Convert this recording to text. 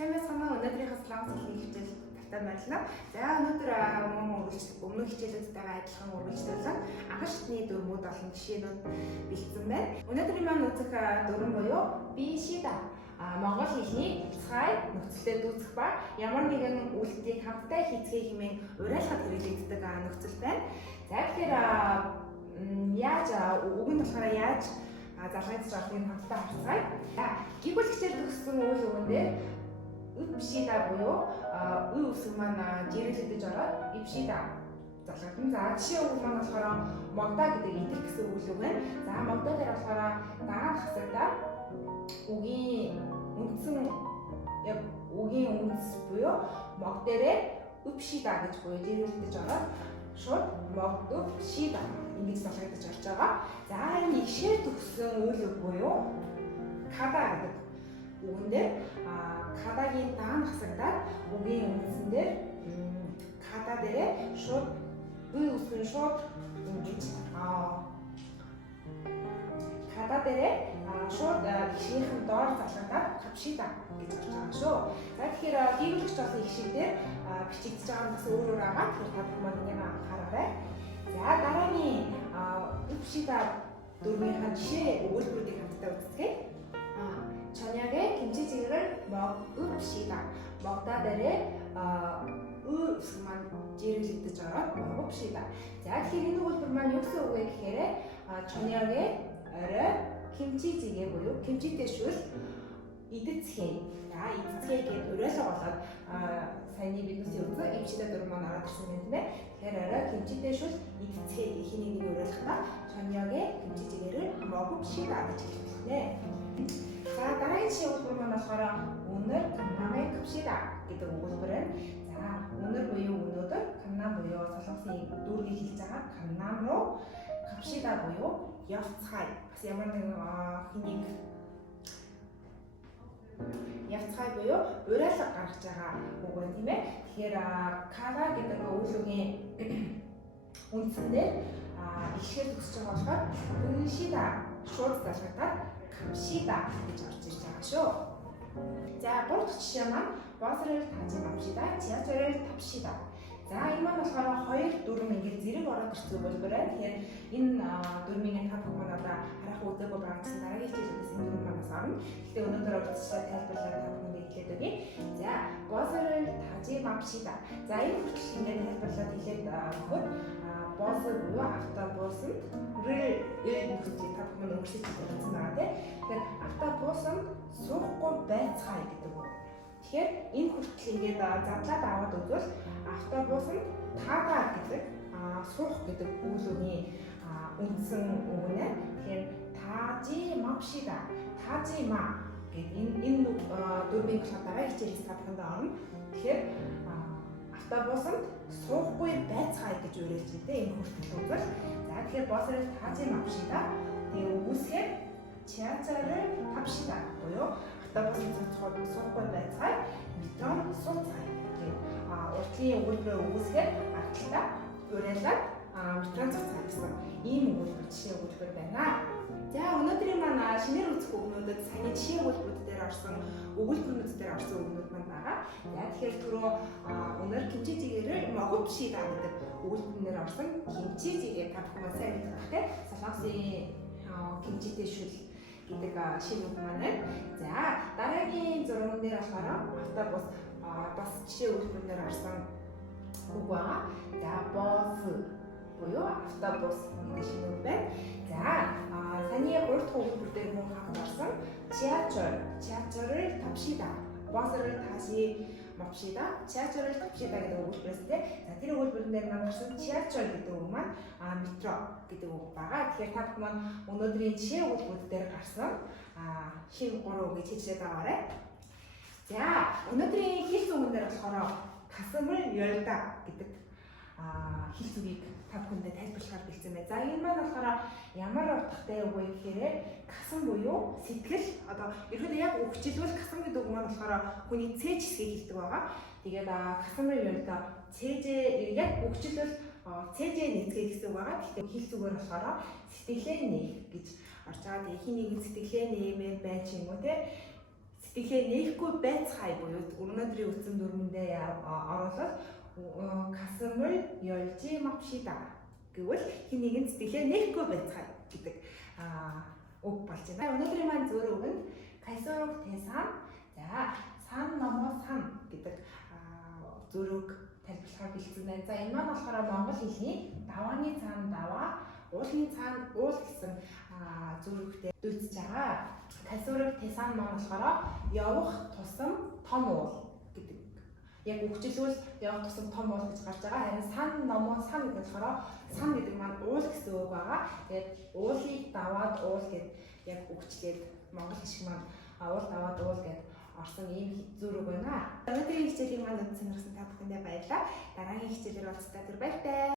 Сайн байцгаана. Өнөөдрийнхөө солонгос хэлний хичээл тавтай байна. За өнөөдөр өмнөх хичээлүүдтэйгээ адилхан үргэлжлүүлэн анхан шатны дүрмүүд болон жишээнүүд бэлдсэн байна. Өнөөдрийн маань үзэх дүрм буюу бишида. Монгол хэлний цай нөхцөлтэй дүүцэх ба ямар нэгэн үйлдэлийг хамтдаа хийцгээе хэмээн уриалгад хэрэглэгддэг нөхцөл байна. За тэгэхээр яаж үгэнд болохоор яаж залгаж байгааг хамтдаа харцгаая. Гэгүүл хичээл төгссөн үйл өгөн дээр ипшида буюу үе үсэг маань жирэлдэж ороод ипшида залгагдана. За жишээ үг маань болохоор могда гэдэг итэр гэсэн үйл үг байна. За могда дээр болохоор дагаад хасагдаа үгийн үндсэн яг үгийн үндэс буюу мог дээрээ ипшида гэж буюу жирэлдэж ороод шууд могд ипшида ингэж залгагдаж орж байгаа. За энэ ишээ төгссөн үйл үг буюу када гэдэг үгэн дээр кадагийн даан хасагдаад үгийн үндсэн дээр када дээрээ шууд үе үсгэн шууд ингэж када дээрээ шууд ишийнхэн доор залгагдаад капшида гэж орж байгаа шүү. За тэгэхээр гэгүүлэгч болсон ишээ дээр бичигдэж байгаа нь бас өөр өөр байгаа. Тэгэхээр та бүхэн энийг анхаараарай. За дараагийн ипшида дүрмийнхаа жишээ өгүүлбэрүүдийг хамтдаа үздэгэ. 저녁에 김치찌개를 먹읍시다. 먹다 대래 으만 지르듯 저런 먹읍시다. 자, тэгэхээр энэ өгүүлбэр маань юу гэсэн үг вэ гэхээр 저녁에 김치찌개 буюу 김치тэй шүүл идэцгээ. За, идэцгээ гэдээ уриалга болоод саяны биднээс өгсөн ипшида дүрм маань ороод ирсэн юм байна. Тэгэхээр 김치тэй шүүл идэцгээ гэх нэг уриалгатаа 저녁에 김치찌개를 먹읍시다 гэж хэлсэн. За дараагийн жишээ өгүүлбэр маань болохоор 오늘 강남에 갑시다 гэдэг өгүүлбэр байна. За 오늘 буюу өнөөдөр, 강남 буюу солонгосын дүүргийг хэлж байгаа 강남으로 갑시다 буюу явцгаая. Бас ямар нэгэн хэнийг явцгаая буюу уриалга гаргаж байгаа үг байна тийм ээ. Тэгэхээр кага гэдэг өгүүлбэрийн үндсэндээ ишгээр төгсөж байгаа болохоор 갑시다 шууд залгагдаад 갑시다 гэж орж ирж байгаа шүү. За гурав дахь жишээ маань 버스를 타지 맙시다. 지하철을 탑시다. За энэ маань болохоор хоёр дүрм ингээд зэрэг ороод ирсэн өгүүлбэр байна. Тэгэхээр энэ дүрмийн та бүхэн одоо харах үдээгүй байгаа гэсэн дараагийн хичээлээс энэ дүрм манаас орно. Гэхдээ өнөөдөр урьдчилан тайлбарлаад та бүхэнд хэлээд өгье. За 버스를 타지 맙시다. За энэ хүртэл ингээд тайлбарлаад хэлээд өгөхөд 버스 буюу автобусанд нөхцөлийг та бүхэн өнгөрсөж байсан байгаа тийм. Тэгэхээр автобусанд суухгүй байцгаая гэдэг үг. Тэгэхээр энэ хүртэл ингээд задлаад аваад үзвэл автобусанд тага гэдэг суух гэдэг үгний үндсэн үг нэ. Тэгэхээр та지 맙시다. та지 마 гэдэг энэ дүрмийн дараагийн хичээлээс та бүхэнд орно. Тэгэхээр автобусанд суухгүй байцгаая гэж уриалж байгаа энэ хүртэл үзвэл. За тэгэхээр 버스를 타지 맙시다. Тэгээ үгүйсгээр 지하철을 탑시다 буюу автобусанд суухгүй байцгаая, метронд сууцгаая. Тэгээ уртлын өгүүлбэрээр үгүйсгээр ардлаа уриалаад метронд сууцгаая гэсэн ийм өгүүлбэр жишээ өгүүлбэр байна. За өнөөдрийн маань шинээр үзэх үгнүүдэд саяны жишээ өгүүлбэрүүд дээр орсон өгүүлбэрүүд дээр орсон үгнүүд маань байгаа. За тэгэхээр түрүү 오늘 김치찌개를 먹읍시다 гэдэг өгүүлбэрээр орсон 김치찌개 та бүхэн сайн мэдэх бах те. солонгосын 김치тэй шүл гэдэг шинэ үг маань. За дараагийн зурган дээр болохоор автобус бас жишээ өгүүлбэрээр орсон үг байгаа. За бус буюу автобус гэдэг шинэ үг байна. За саяны 3 дахь өгүүлбэр дээр мөн хагас орсон 지하철을 탑시다. 버스를 타지 맙시다. 지하철을 탑시다 гэдэг өгүүлбэрээс тэ. За тэр өгүүлбэрэн дээр маань гарсан 지하철 гэдэг үг маань метро гэдэг үг байгаа. Тэгэхээр та бүхэн маань өнөөдрийн жишээ өгүүлбэрүүд дээр гарсан шинэ 3 үгийг хэлээд аваарай. За өнөөдрийн хэлц үгэн дээр болохоор 가슴을 열다 гэдэг хэлц үгийг та бүхэндээ тайлбарлахаар бэлдсэн байна. За энэ маань болохоор ямар утгатай үг вэ гэхээр 가슴 буюу сэтгэл. Одоо ерөөдөө яг өгчлөл 가슴 гэдэг үг маань болохоор хүний цээж хэсгийг хэлдэг байгаа. Тэгээд 가슴을 열다 цээжээ яг өгчлөл цээжээ нэцгээ гэсэн үг байгаа. Тэгэхээр хэлц үгээр болохоор сэтгэлээ нээх гэж орж байгаа. Хин нэгэн сэтгэлээ нэмээд байж юм уу те. сэтгэлээ нээхгүй байцгаая буюу өнөөдрийн үтсэн дүрмэндээ оруулаад касмэр ёлжи мапшида гэвэл хин нэгэн сэтгэлээ нээхгүй байцгаая гэдэг үг болж байна. Өнөөдрийн маань зөв үг нь кайсорог тесан за сан номо сан гэдэг зүрэг тайлбарлахаар бэлдсэн байна. За энэ маань болохоор монгол хэлний давааны цаана даваа, уулын цаана уул гэсэн зүрэгтэй дүүцэж байгаа. Кайсорог тесан маань болохоор явах тусам том уул гэдэг. Яг үгчлүүл явах тусам том уул гэж гарч байгаа. Харин сан номо сан гэдэг болохоор сан гэдэг маань уул гэсэн үг байгаа. Тэгээд уулыг даваад уул гэдэг яг үгчлээд монгол хэл шиг маань уул даваад уул гэдэг орсон ийм зүрэг байна. Өнөөдрийн хичээлийн маань сонирхсан та бүхэндээ баярлалаа. Дараагийн хичээлээр уулзтаа түр баяртай.